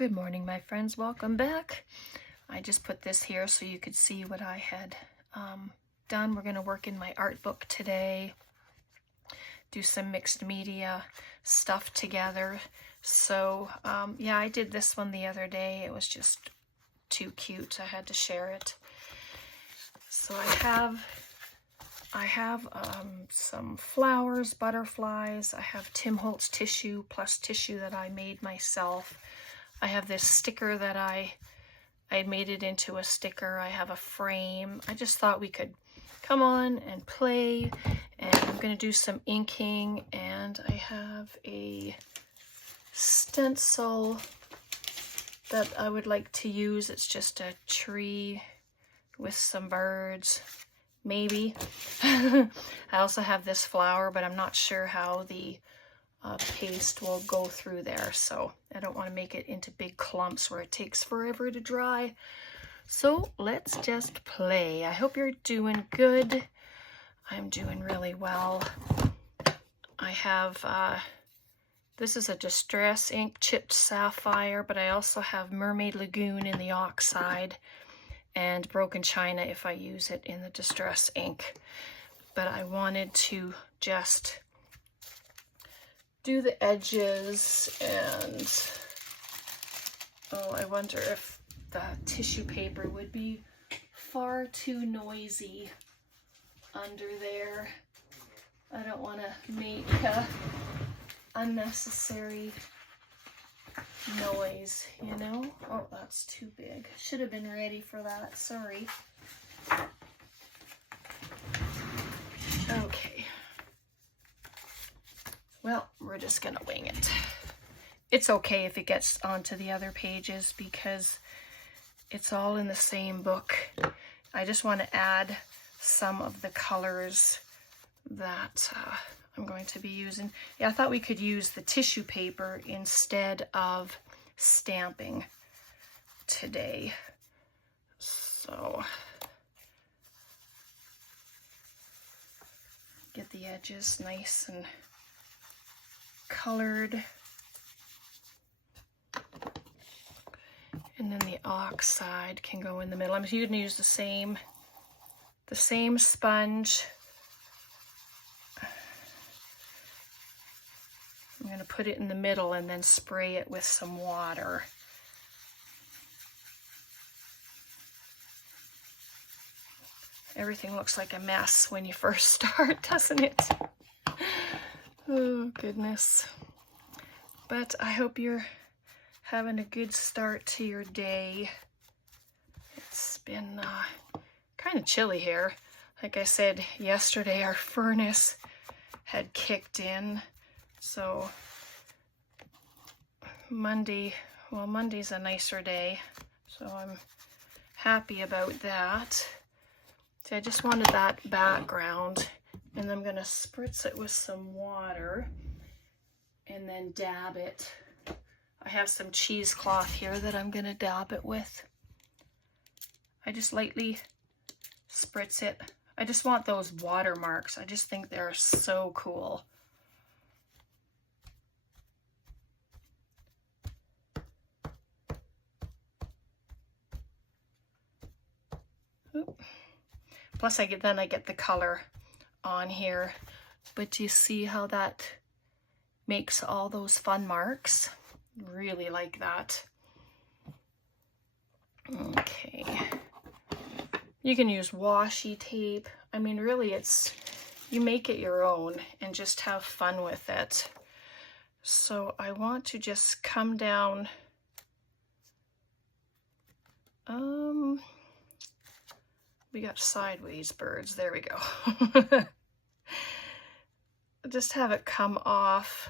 Good morning, my friends. Welcome back. I just put this here so you could see what I had done. We're going to work in my art book today, do some mixed media stuff together. So yeah, I did this one the other day. It was just too cute. I had to share it. So I have some flowers, butterflies. I have Tim Holtz tissue plus tissue that I made myself. I have this sticker that I made it into a sticker. I have a frame. I just thought we could come on and play, and I'm going to do some inking, and I have a stencil that I would like to use. It's just a tree with some birds, maybe. I also have this flower, but I'm not sure how the paste will go through there, so I don't want to make it into big clumps where it takes forever to dry. So let's just play. I hope you're doing good. I'm doing really well. I have this is a Distress ink chipped sapphire, but I also have Mermaid Lagoon in the oxide and Broken China if I use it in the Distress ink. But I wanted to just do the edges, and oh, I wonder if the tissue paper would be far too noisy under there. I don't want to make unnecessary noise, you know? Oh, that's too big. Should have been ready for that, sorry. Okay. Well, we're just gonna wing it. It's okay if it gets onto the other pages because it's all in the same book. I just want to add some of the colors that I'm going to be using. Yeah, I thought we could use the tissue paper instead of stamping today. So get the edges nice and colored, and then the oxide can go in the middle. I'm going to use the same sponge. I'm going to put it in the middle and then spray it with some water. Everything looks like a mess when you first start, doesn't it? Oh, goodness. But I hope you're having a good start to your day. It's been kind of chilly here. Like I said yesterday, our furnace had kicked in. So Monday's a nicer day. So I'm happy about that. So I just wanted that background. And I'm going to spritz it with some water and then dab it. I have some cheesecloth here that I'm going to dab it with. I just lightly spritz it. I just want those watermarks. I just think they're so cool. Oop. Plus I get the color on here, but you see how that makes all those fun marks? Really like that. Okay, you can use washi tape. I mean, really, you make it your own and just have fun with it. So I want to just come down. We got sideways birds. There we go. Just have it come off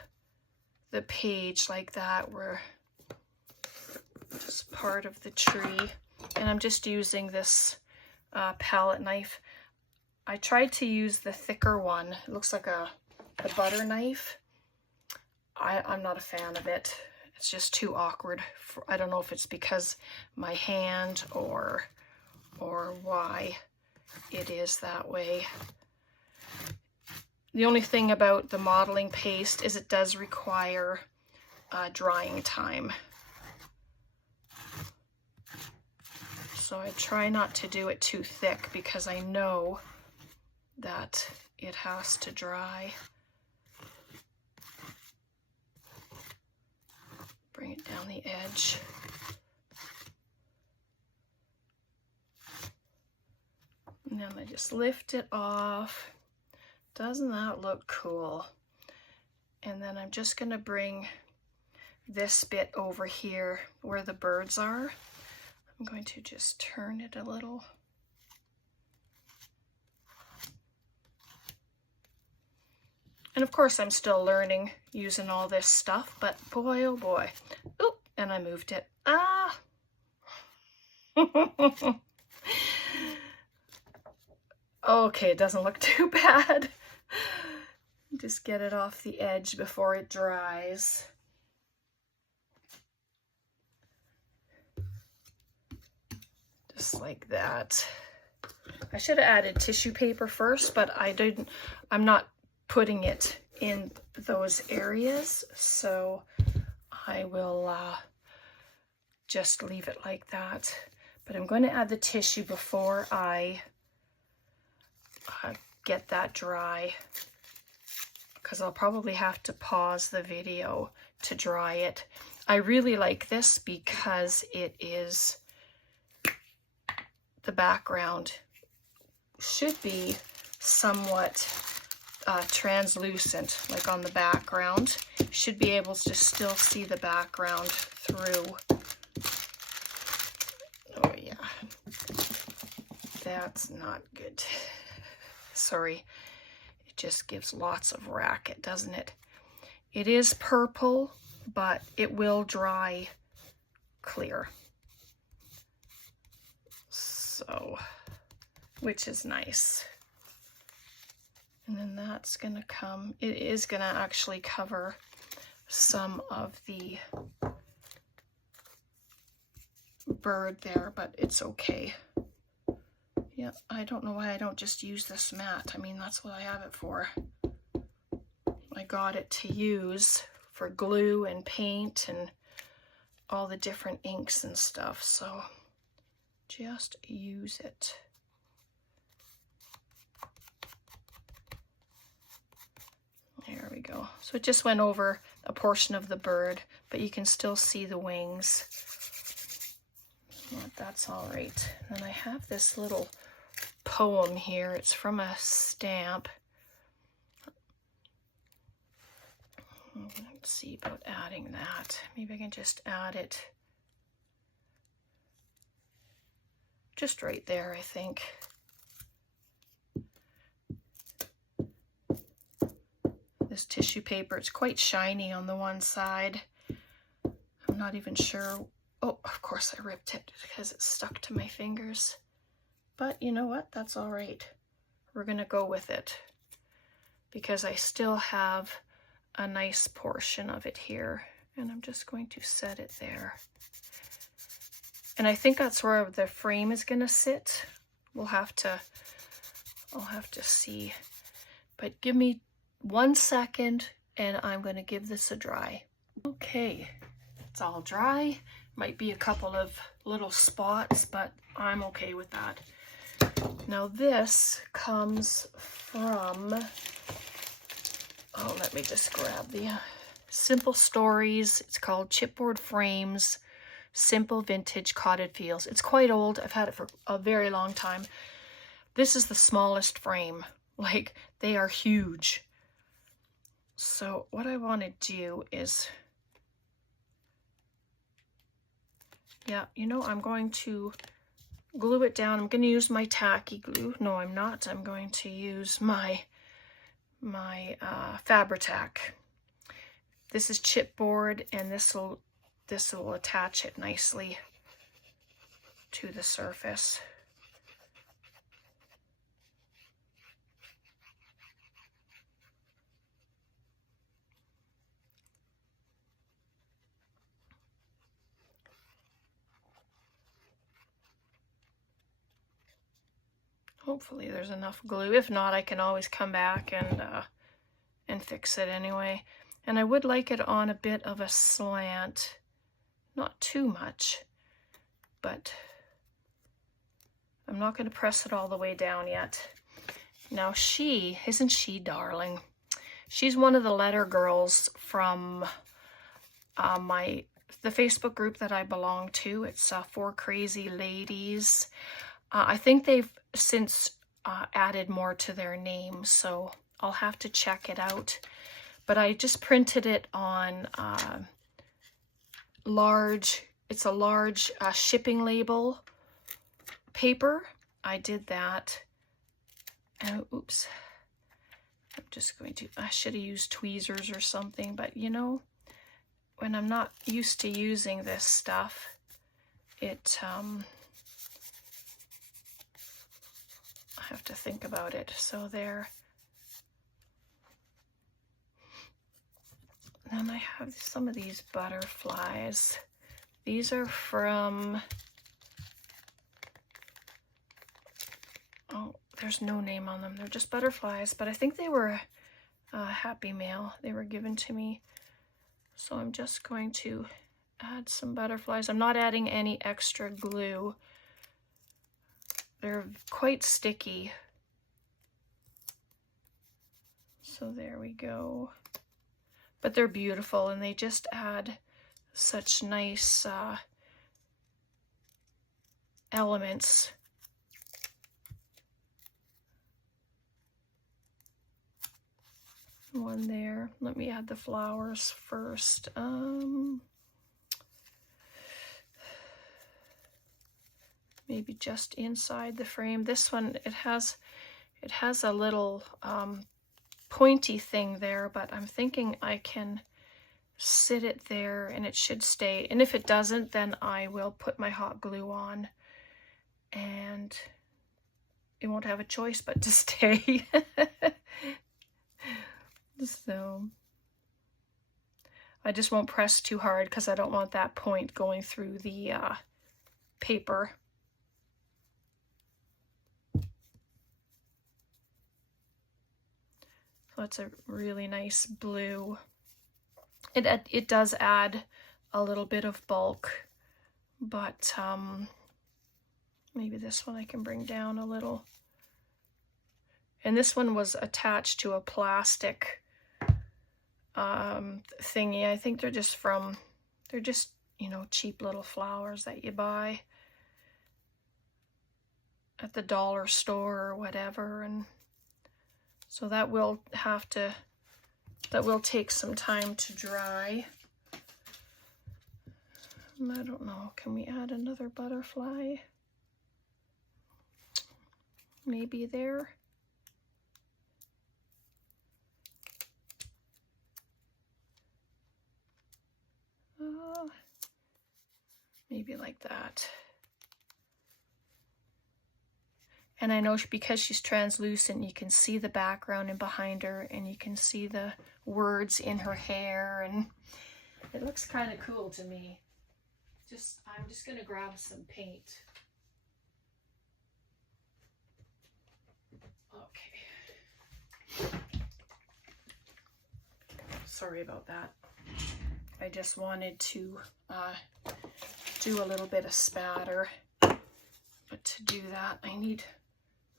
the page like that, where just part of the tree. And I'm just using this palette knife. I tried to use the thicker one. It looks like a butter knife. I'm not a fan of it. It's just too awkward. I don't know if it's because my hand or why it is that way. The only thing about the modeling paste is it does require drying time. So I try not to do it too thick because I know that it has to dry. Bring it down the edge. And then I just lift it off. Doesn't that look cool? And then I'm just going to bring this bit over here where the birds are. I'm going to just turn it a little. And of course I'm still learning using all this stuff, but boy oh boy. Oop, and I moved it. Ah! Okay, it doesn't look too bad. Just get it off the edge before it dries. Just like that. I should have added tissue paper first, but I didn't. I'm not putting it in those areas, so I will just leave it like that. But I'm going to add the tissue before I get that dry, because I'll probably have to pause the video to dry it. I really like this because it is, the background should be somewhat translucent, like on the background. Should be able to still see the background through. Oh yeah, that's not good. Sorry, it just gives lots of racket, doesn't it? It is purple, but it will dry clear. So, which is nice. And then that's gonna come, it is gonna actually cover some of the bird there, but it's okay. Yeah, I don't know why I don't just use this mat. I mean, that's what I have it for. I got it to use for glue and paint and all the different inks and stuff, so just use it. There we go. So it just went over a portion of the bird, but you can still see the wings. But that's all right. And then I have this little poem here. It's from a stamp. Let's see about adding that. Maybe I can just add it just right there, I think. This tissue paper, it's quite shiny on the one side. I'm not even sure. Oh, of course I ripped it because it stuck to my fingers. But you know what? That's all right. We're gonna go with it because I still have a nice portion of it here, and I'm just going to set it there. And I think that's where the frame is gonna sit. I'll have to see. But give me 1 second and I'm going to give this a dry. Okay, it's all dry. Might be a couple of little spots, but I'm okay with that. Now this comes from, oh, let me just grab the Simple Stories. It's called Chipboard Frames, Simple Vintage Cottage Feels. It's quite old. I've had it for a very long time. This is the smallest frame. Like, they are huge. So what I want to do is, yeah, you know, I'm going to glue it down. I'm going to use my tacky glue. No, I'm not. I'm going to use my Fabri-Tac. This is chipboard, and this will attach it nicely to the surface. Hopefully there's enough glue. If not, I can always come back and fix it anyway. And I would like it on a bit of a slant, not too much, but I'm not going to press it all the way down yet. Now isn't she darling? She's one of the letter girls from the Facebook group that I belong to. It's 4 Crazy Ladies. I think they've since added more to their name, so I'll have to check it out. But I just printed it on it's a large shipping label paper. I did that. And oops. I'm just going to, I should have used tweezers or something, but you know, when I'm not used to using this stuff, it, I have to think about it. So there. Then I have some of these butterflies. These are from, oh, there's no name on them. They're just butterflies, but I think they were Happy Mail. They were given to me. So I'm just going to add some butterflies. I'm not adding any extra glue. They're quite sticky. So there we go. But they're beautiful, and they just add such nice elements. One there. Let me add the flowers first. Maybe just inside the frame. This one, it has a little pointy thing there, but I'm thinking I can sit it there and it should stay. And if it doesn't, then I will put my hot glue on and it won't have a choice but to stay. So I just won't press too hard because I don't want that point going through the paper. So it's a really nice blue. It does add a little bit of bulk, but maybe this one I can bring down a little. And this one was attached to a plastic thingy. I think they're just, you know, cheap little flowers that you buy at the dollar store or whatever. And so that will take some time to dry. I don't know, can we add another butterfly? Maybe there. Maybe like that. And I know because she's translucent, you can see the background and behind her, and you can see the words in her hair, and it looks kind of cool to me. I'm just gonna grab some paint. Okay. Sorry about that. I just wanted to do a little bit of spatter, but to do that I need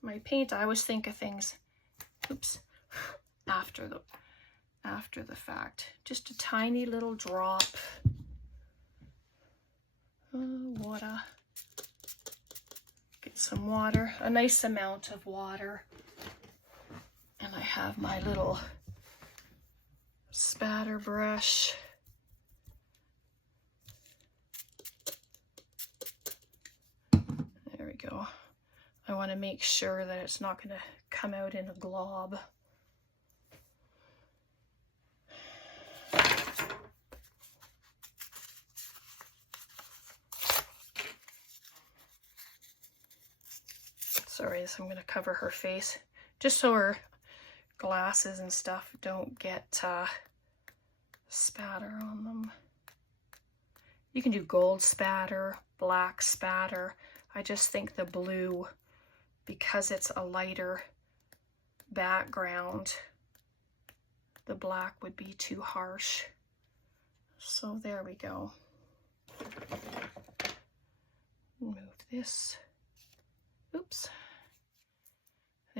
my paint. I always think of things, oops, after the fact. Just a tiny little drop. Water. Get some water, a nice amount of water. And I have my little spatter brush. There we go. I want to make sure that it's not going to come out in a glob. Sorry, so I'm going to cover her face just so her glasses and stuff don't get spatter on them. You can do gold spatter, black spatter. I just think the blue, because it's a lighter background, the black would be too harsh. So there we go. Move this. Oops.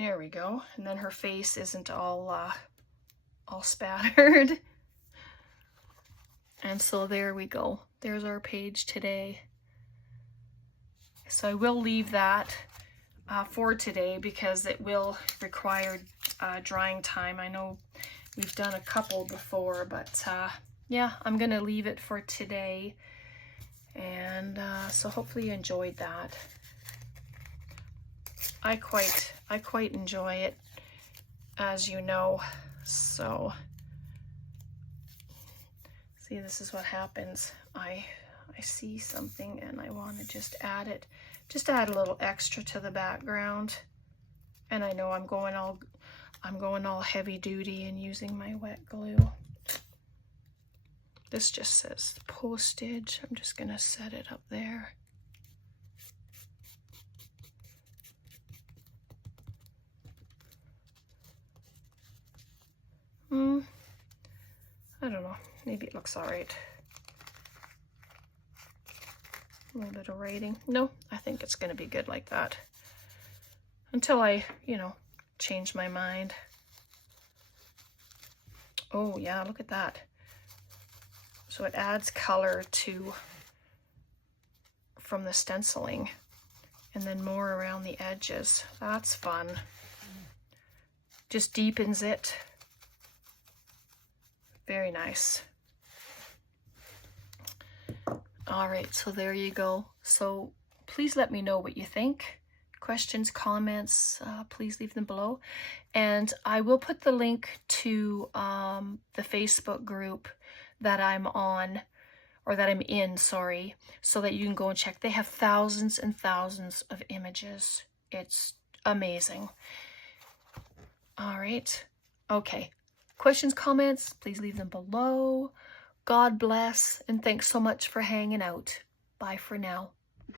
There we go. And then her face isn't all spattered. And so there we go. There's our page today. So I will leave that for today because it will require drying time. I know we've done a couple before, but yeah, I'm gonna leave it for today. And so hopefully you enjoyed that. I quite enjoy it, as you know. So see, this is what happens. I see something and I want to just add it, just add a little extra to the background. And I know I'm going all heavy duty and using my wet glue. This just says postage. I'm just gonna set it up there. I don't know, maybe it looks all right. A little bit of writing. No, I think it's gonna be good like that. Until I, you know, change my mind. Oh yeah, look at that. So it adds color from the stenciling, and then more around the edges. That's fun. Just deepens it. Very nice. All right, so there you go. So please let me know what you think. Questions, comments, please leave them below. And I will put the link to the Facebook group that I'm on, or that I'm in, sorry, so that you can go and check. They have thousands and thousands of images. It's amazing. All right. Okay. Questions, comments, please leave them below. God bless, and thanks so much for hanging out. Bye for now.